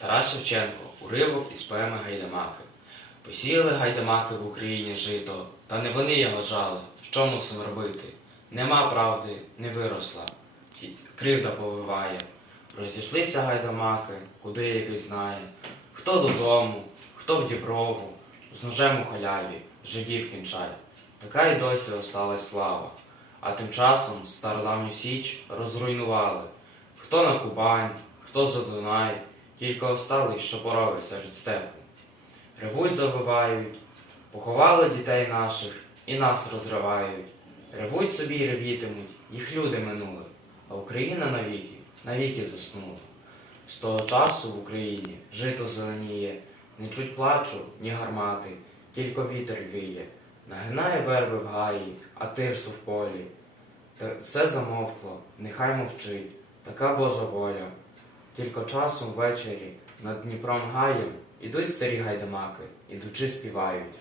Тарас Шевченко, уривок із поеми Гайдамаки. Посіяли гайдамаки в Україні жито, та не вони його жали. Що мусимо робити? Нема правди, не виросла, кривда повиває. Розійшлися гайдамаки, куди який знає. Хто додому, хто в Діброву, з ножем у халяві, жидів кінчай. Така й досі осталась слава. А тим часом стародавню січ розруйнували. Хто на Кубань, хто за Дунай, тільки остались, що пороги серед степу. Ревуть, завивають, поховали дітей наших і нас розривають. Ревуть собі й ревітимуть, їх люди минули, а Україна навіки, навіки заснула. З того часу в Україні жито зеленіє, не чуть плачу, ні гармати, тільки вітер віє, нагинає верби в гаї, а тирсу в полі. Та все замовкло, нехай мовчить, така Божа воля. Тільки часом ввечері над Дніпром гаєм ідуть старі гайдамаки, ідучи співають.